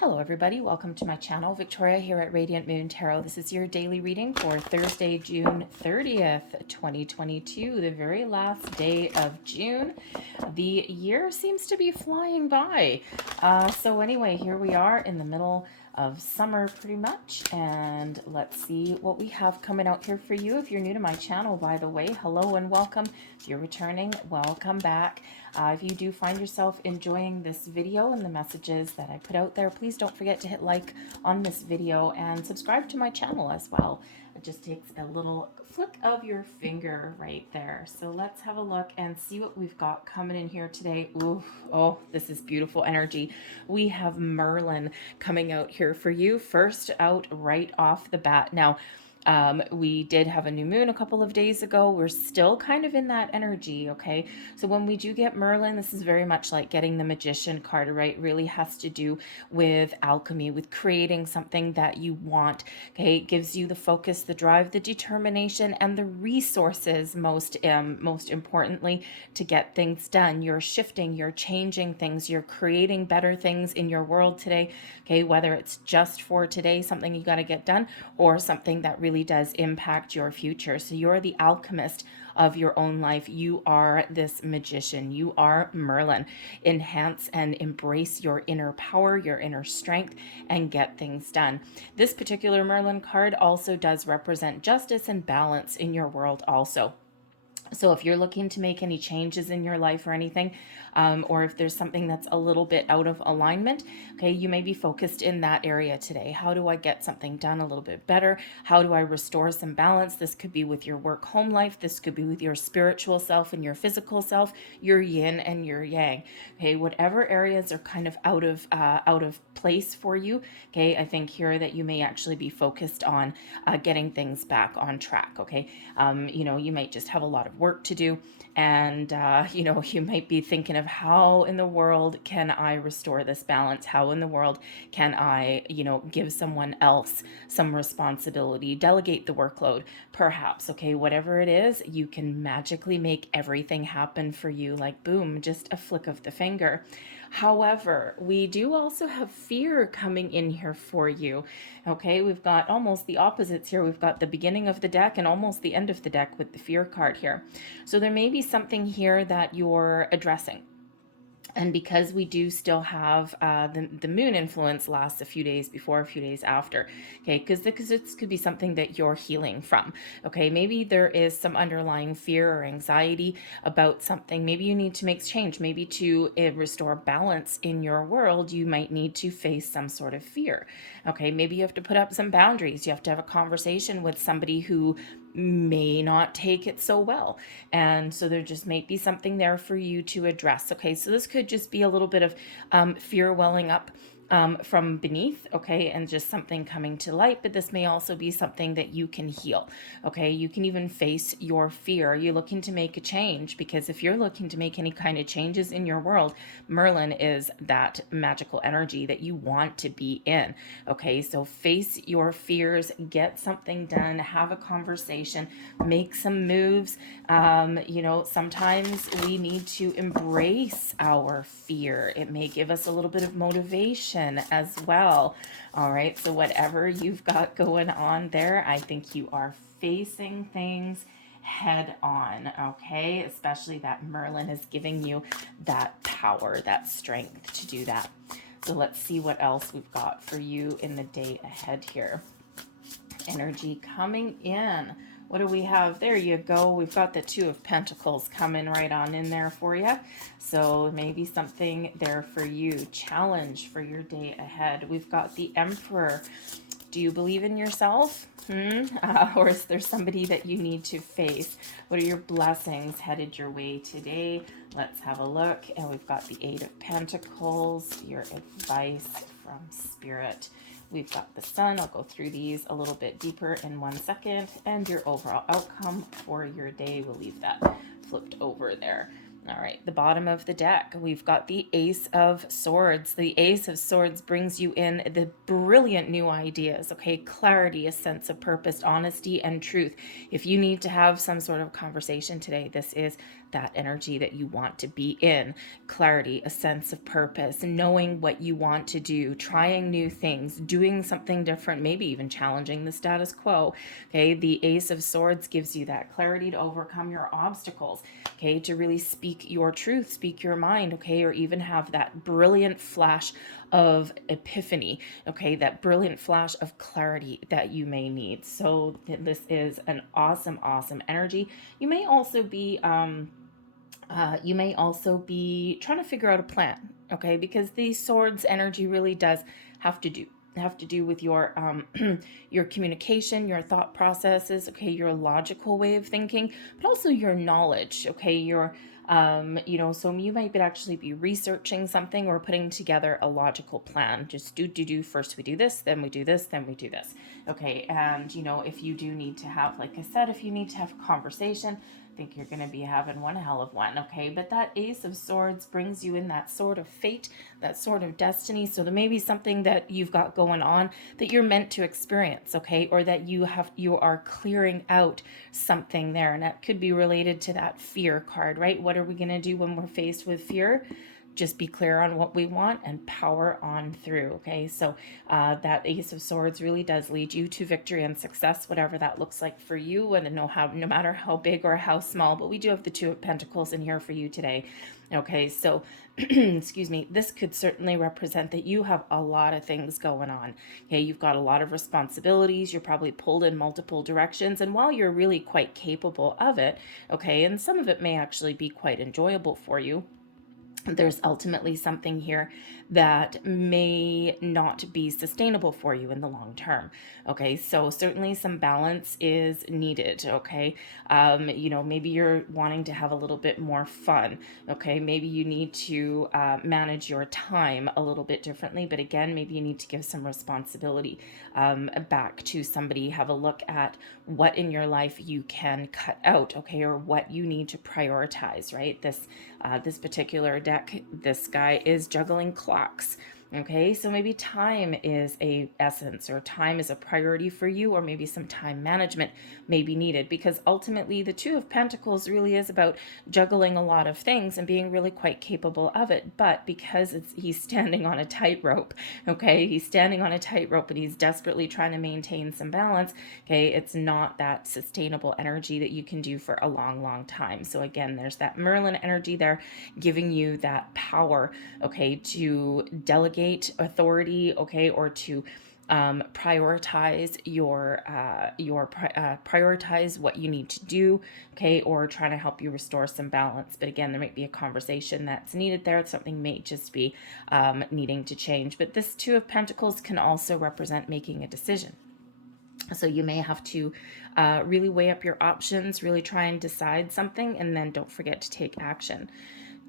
Hello everybody, welcome to my channel. Victoria here at Radiant Moon Tarot. This is your daily reading for Thursday, June 30th, 2022, the very last day of June. The year seems to be flying by. So anyway, here we are in the middle of summer pretty much, and let's see what we have coming out here for you. If you're new to my channel, by the way, hello and welcome. If you're returning, welcome back. If you do find yourself enjoying this video and the messages that I put out there, please don't forget to hit like on this video and subscribe to my channel as well. It just takes a little flick of your finger right there. So let's have a look and see what we've got coming in here today. Ooh, oh, this is beautiful energy. We have Merlin coming out here for you. First out right off the bat. Now, we did have a new moon a couple of days ago. We're still kind of in that energy, okay? So when we do get Merlin, this is very much like getting the Magician card, right? Really has to do with alchemy, with creating something that you want, okay? It gives you the focus, the drive, the determination, and the resources, most importantly, to get things done. You're shifting, you're changing things, you're creating better things in your world today, okay? Whether it's just for today, something you got to get done, or something that really does impact your future. So you're the alchemist of your own life. You are this magician. You are Merlin. Enhance and embrace your inner power, your inner strength, and get things done. This particular Merlin card also does represent justice and balance in your world also. So if you're looking to make any changes in your life or anything, or if there's something that's a little bit out of alignment, okay, you may be focused in that area today. How do I get something done a little bit better? How do I restore some balance? This could be with your work-home life. This could be with your spiritual self and your physical self, your yin and your yang. Okay, whatever areas are kind of out of place for you. Okay, I think here that you may actually be focused on getting things back on track. Okay, you might just have a lot of work to do, and you might be thinking of how in the world can I restore this balance? How in the world can I give someone else some responsibility, delegate the workload perhaps. Okay, whatever it is, you can magically make everything happen for you, like boom, just a flick of the finger. However, we do also have fear coming in here for you. Okay, we've got almost the opposites here. We've got the beginning of the deck and almost the end of the deck with the fear card here. So there may be something here that you're addressing. And because we do still have the moon influence lasts a few days before, a few days after, okay, because this could be something that you're healing from, okay? Maybe there is some underlying fear or anxiety about something. Maybe you need to make change. Maybe to restore balance in your world, you might need to face some sort of fear, okay? Maybe you have to put up some boundaries. You have to have a conversation with somebody who may not take it so well, and so there just may be something there for you to address. Okay, so this could just be a little bit of fear welling up from beneath, okay, and just something coming to light. But this may also be something that you can heal. Okay, you can even face your fear. You're looking to make a change, because if you're looking to make any kind of changes in your world, Merlin is that magical energy that you want to be in. Okay, so face your fears, get something done, have a conversation, make some moves. Sometimes we need to embrace our fear. It may give us a little bit of motivation as well. All right, so whatever you've got going on there, I think you are facing things head on, okay? Especially that Merlin is giving you that power, that strength to do that. So let's see what else we've got for you in the day ahead here. Energy coming in. What do we have? There you go. We've got the Two of Pentacles coming right on in there for you. So maybe something there for you. Challenge for your day ahead. We've got the Emperor. Do you believe in yourself? Or is there somebody that you need to face? What are your blessings headed your way today? Let's have a look. And we've got the Eight of Pentacles, your advice from Spirit. We've got the Sun. I'll go through these a little bit deeper in 1 second. And your overall outcome for your day. We'll leave that flipped over there. All right, the bottom of the deck, we've got the Ace of Swords. The Ace of Swords brings you in the brilliant new ideas, okay? Clarity, a sense of purpose, honesty, and truth. If you need to have some sort of conversation today, this is that energy that you want to be in. Clarity, a sense of purpose, knowing what you want to do, trying new things, doing something different, maybe even challenging the status quo, okay? The Ace of Swords gives you that clarity to overcome your obstacles, okay? To really speak your truth, speak your mind, okay? Or even have that brilliant flash of epiphany, okay? That brilliant flash of clarity that you may need. So this is an awesome, awesome energy. You may also be trying to figure out a plan, okay? Because the swords energy really does have to do with your your communication, your thought processes, okay, your logical way of thinking, but also your knowledge, okay, your so you might actually be researching something or putting together a logical plan. Just do first we do this, then we do this, then we do this, okay? And if you do need to have, like I said, if you need to have a conversation, I think you're going to be having one hell of one, okay? But that Ace of Swords brings you in that sort of fate, that sort of destiny. So there may be something that you've got going on that you're meant to experience, okay? Or that you are clearing out something there. And that could be related to that fear card, right? What are we going to do when we're faced with fear? Just be clear on what we want and power on through, okay? So that Ace of Swords really does lead you to victory and success, whatever that looks like for you, and no matter how big or how small. But we do have the Two of Pentacles in here for you today, okay? So excuse me, this could certainly represent that you have a lot of things going on, okay? You've got a lot of responsibilities, you're probably pulled in multiple directions, and while you're really quite capable of it, okay, and some of it may actually be quite enjoyable for you, there's ultimately something here that may not be sustainable for you in the long term, okay? So certainly some balance is needed, okay? Maybe you're wanting to have a little bit more fun, okay? Maybe you need to manage your time a little bit differently, but again, maybe you need to give some responsibility back to somebody. Have a look at what in your life you can cut out, okay? Or what you need to prioritize, right? This particular deck, this guy is juggling clocks. Okay, so maybe time is a essence, or time is a priority for you, or maybe some time management may be needed, because ultimately the Two of Pentacles really is about juggling a lot of things and being really quite capable of it. But because he's standing on a tightrope, okay, he's standing on a tightrope and he's desperately trying to maintain some balance, okay, it's not that sustainable energy that you can do for a long, long time. So again, there's that Merlin energy there giving you that power, okay, to delegate authority, okay, or to prioritize prioritize what you need to do, okay, or trying to help you restore some balance. But again, there might be a conversation that's needed there. Something may just be needing to change. But this Two of Pentacles can also represent making a decision. So you may have to really weigh up your options, really try and decide something, and then don't forget to take action.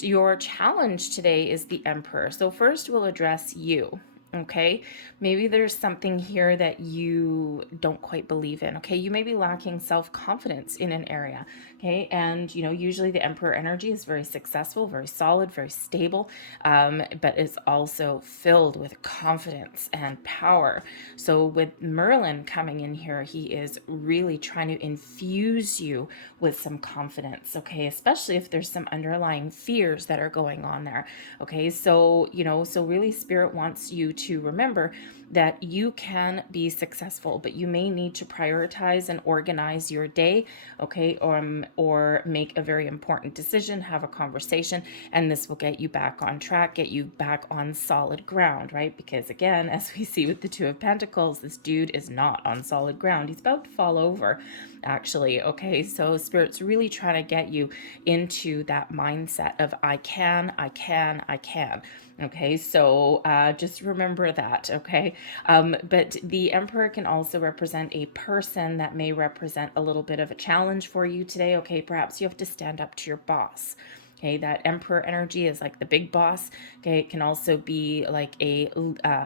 Your challenge today is the Emperor. So first we'll address you. Okay, maybe there's something here that you don't quite believe in. Okay, you may be lacking self-confidence in an area. Okay, and usually the Emperor energy is very successful, very solid, very stable, but is also filled with confidence and power. So with Merlin coming in here, he is really trying to infuse you with some confidence. Okay, especially if there's some underlying fears that are going on there. Okay, so so really Spirit wants you to remember that you can be successful, but you may need to prioritize and organize your day, okay, or make a very important decision, have a conversation, and this will get you back on track, get you back on solid ground, right? Because again, as we see with the Two of Pentacles, this dude is not on solid ground. He's about to fall over, actually, okay? So Spirit's really trying to get you into that mindset of I can. Okay, so just remember that, okay? But the Emperor can also represent a person that may represent a little bit of a challenge for you today, okay? Perhaps you have to stand up to your boss, Okay, that Emperor energy is like the big boss. Okay, it can also be like a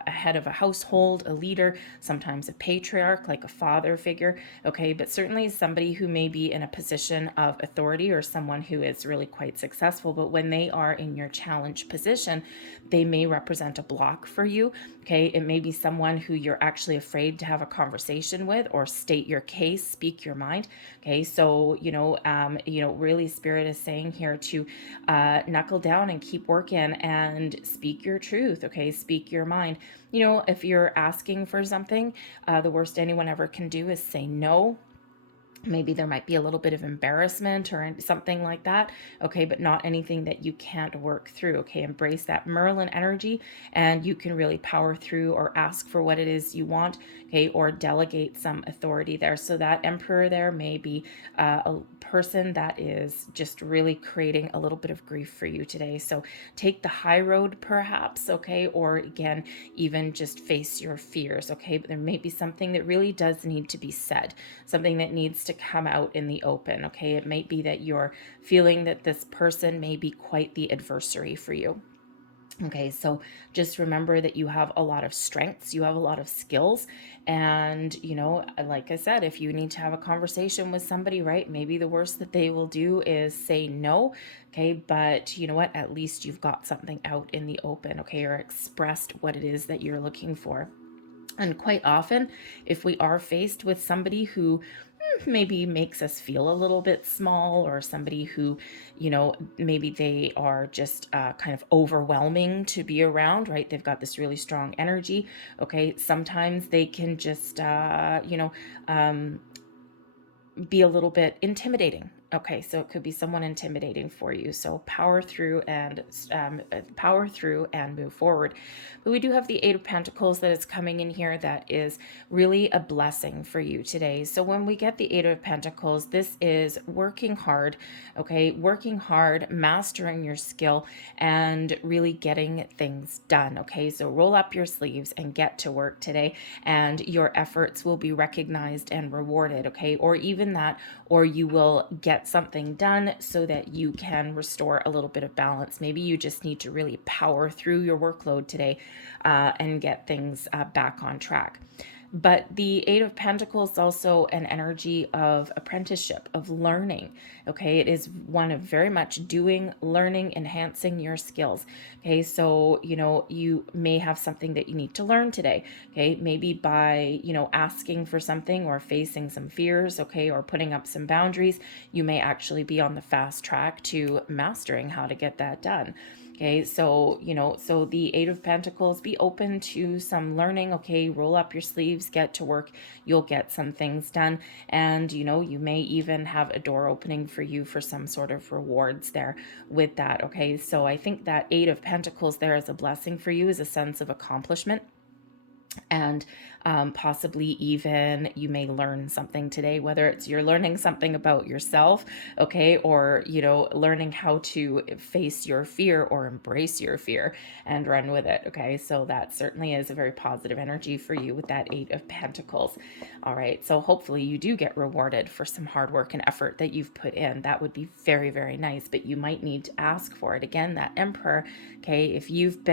head of a household, a leader, sometimes a patriarch, like a father figure. Okay, but certainly somebody who may be in a position of authority or someone who is really quite successful. But when they are in your challenge position, they may represent a block for you. Okay, it may be someone who you're actually afraid to have a conversation with or state your case, speak your mind. Okay, so really, Spirit is saying here to knuckle down and keep working and speak your truth. Okay, speak your mind. If you're asking for something, the worst anyone ever can do is say no. Maybe there might be a little bit of embarrassment or something like that. Okay, but not anything that you can't work through. Okay, embrace that Merlin energy and you can really power through or ask for what it is you want. Okay, or delegate some authority there. So that Emperor there may be a person that is just really creating a little bit of grief for you today. So take the high road perhaps. Okay, or again, even just face your fears. Okay, but there may be something that really does need to be said, something that needs to come out in the open. Okay, it might be that you're feeling that this person may be quite the adversary for you. Okay, so just remember that you have a lot of strengths, you have a lot of skills, and like I said, if you need to have a conversation with somebody, right, maybe the worst that they will do is say no. Okay, but you know what, at least you've got something out in the open. Okay, or expressed what it is that you're looking for. And quite often, if we are faced with somebody who maybe makes us feel a little bit small, or somebody who, maybe they are just kind of overwhelming to be around, right? They've got this really strong energy. Okay, sometimes they can just, be a little bit intimidating. Okay, so it could be someone intimidating for you. So power through and move forward. But we do have the Eight of Pentacles that is coming in here. That is really a blessing for you today. So when we get the Eight of Pentacles, this is working hard. Okay, working hard, mastering your skill, and really getting things done. Okay, so roll up your sleeves and get to work today, and your efforts will be recognized and rewarded. Okay, or even that, or you will get something done so that you can restore a little bit of balance. Maybe you just need to really power through your workload today and get things back on track. But the Eight of Pentacles is also an energy of apprenticeship, of learning. Okay, it is one of very much doing, learning, enhancing your skills. Okay, so you may have something that you need to learn today. Okay, maybe by asking for something or facing some fears. Okay, or putting up some boundaries, you may actually be on the fast track to mastering how to get that done. Okay, so so the Eight of Pentacles, be open to some learning. Okay, roll up your sleeves, get to work. You'll get some things done, and you may even have a door opening for you for some sort of rewards there with that. Okay, so I think that Eight of Pentacles there is a blessing for you, is a sense of accomplishment. And possibly even you may learn something today, whether it's you're learning something about yourself, okay, or learning how to face your fear or embrace your fear and run with it. Okay, so that certainly is a very positive energy for you with that Eight of Pentacles. All right, so hopefully you do get rewarded for some hard work and effort that you've put in. That would be very, very nice, but you might need to ask for it. Again, that Emperor, okay, if you've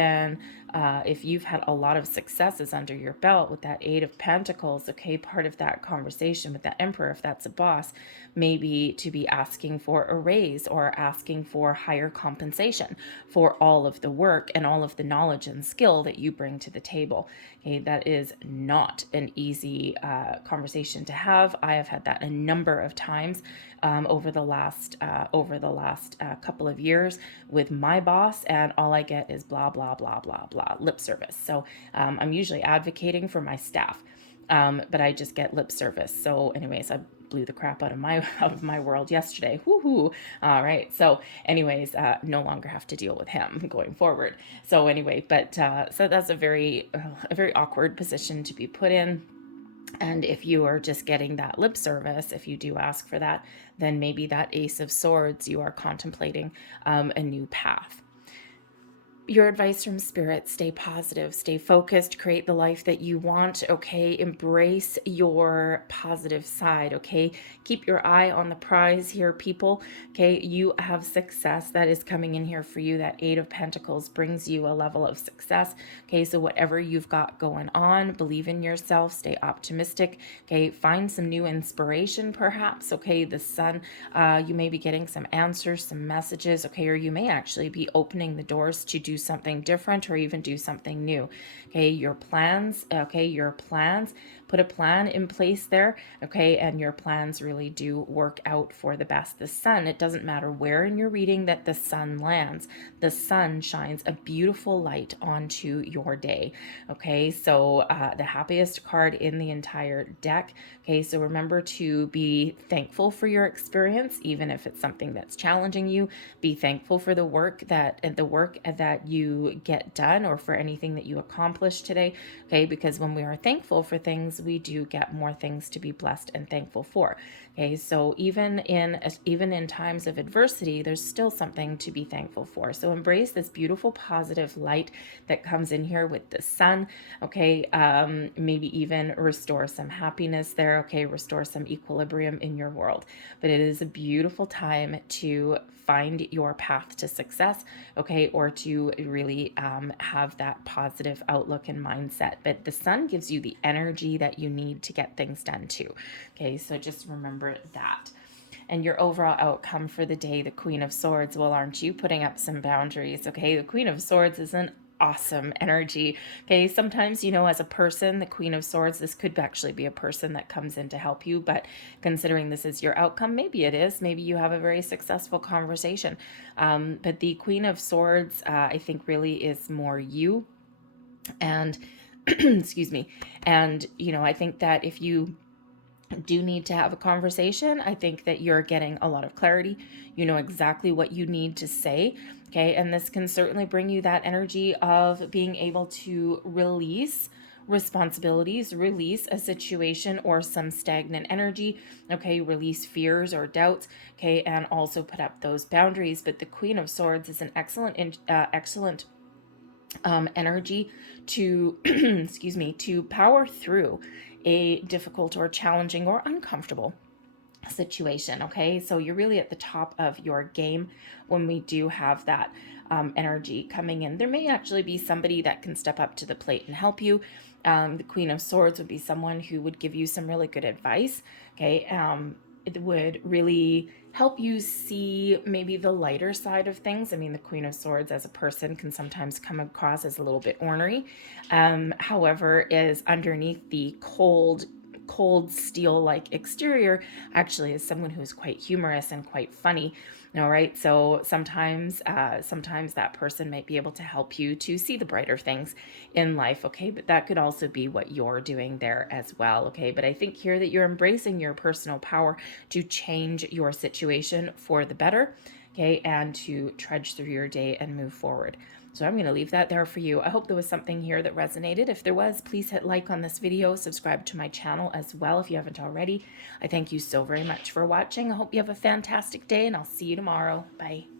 had a lot of successes under your belt with that Eight of Pentacles, okay, part of that conversation with that Emperor, if that's a boss, maybe to be asking for a raise or asking for higher compensation for all of the work and all of the knowledge and skill that you bring to the table. Okay, that is not an easy conversation to have. I have had that a number of times over the last couple of years with my boss, and all I get is blah blah blah blah blah, lip service. So I'm usually advocating for my staff, but I just get lip service. So anyways, I blew the crap out of my world yesterday. Woohoo! All right. So anyways, no longer have to deal with him going forward. So anyway, but so that's a very awkward position to be put in. And if you are just getting that lip service, if you do ask for that, then maybe that Ace of Swords, you are contemplating a new path. your advice from Spirit: stay positive, stay focused, create the life that you want, okay? Embrace your positive side, okay? Keep your eye on the prize here, people, okay? You have success that is coming in here for you. That Eight of Pentacles brings you a level of success, okay? So whatever you've got going on, believe in yourself, stay optimistic, okay? Find some new inspiration, perhaps, okay? The Sun, you may be getting some answers, some messages, okay? Or you may actually be opening the doors to do something different or even do something new, okay? Your plans, okay? Your plans, put a plan in place there, okay? And your plans really do work out for the best. The Sun, it doesn't matter where in your reading that the Sun lands, the Sun shines a beautiful light onto your day, okay? So the happiest card in the entire deck, okay? So remember to be thankful for your experience, even if it's something that's challenging you. Be thankful for the work that you get done, or for anything that you accomplish today, okay? Because when we are thankful for things, we do get more things to be blessed and thankful for, okay? So even in times of adversity, there's still something to be thankful for. So embrace this beautiful positive light that comes in here with the Sun, okay? Maybe even restore some happiness there, okay? Restore some equilibrium in your world. But it is a beautiful time to find your path to success, okay, or to really have that positive outlook and mindset. But the Sun gives you the energy that you need to get things done too, okay? So just remember that. And your overall outcome for the day, the Queen of Swords. Well, aren't you putting up some boundaries, okay? The Queen of Swords is an awesome energy, okay? Sometimes, you know, as a person, the Queen of Swords, this could actually be a person that comes in to help you, but considering this is your outcome, maybe it is. Maybe you have a very successful conversation. But the Queen of Swords, I think, really is more you. And excuse me. And, you know, I think that if you do need to have a conversation, I think that you're getting a lot of clarity. You know exactly what you need to say, okay? And this can certainly bring you that energy of being able to release responsibilities, release a situation or some stagnant energy, okay? Release fears or doubts, okay? And also put up those boundaries. But the Queen of Swords is an excellent energy to excuse me, to power through a difficult or challenging or uncomfortable situation, okay? So you're really at the top of your game when we do have that energy coming in. There may actually be somebody that can step up to the plate and help you. The Queen of Swords would be someone who would give you some really good advice, okay? It would really help you see maybe the lighter side of things. I mean, the Queen of Swords as a person can sometimes come across as a little bit ornery. However, is underneath the cold steel-like exterior actually is someone who's quite humorous and quite funny. All right, so sometimes that person might be able to help you to see the brighter things in life, okay? But that could also be what you're doing there as well, okay? But I think here that you're embracing your personal power to change your situation for the better, okay? And to trudge through your day and move forward. So I'm going to leave that there for you. I hope there was something here that resonated. If there was, please hit like on this video, subscribe to my channel as well if you haven't already. I thank you so very much for watching. I hope you have a fantastic day, and I'll see you tomorrow. Bye.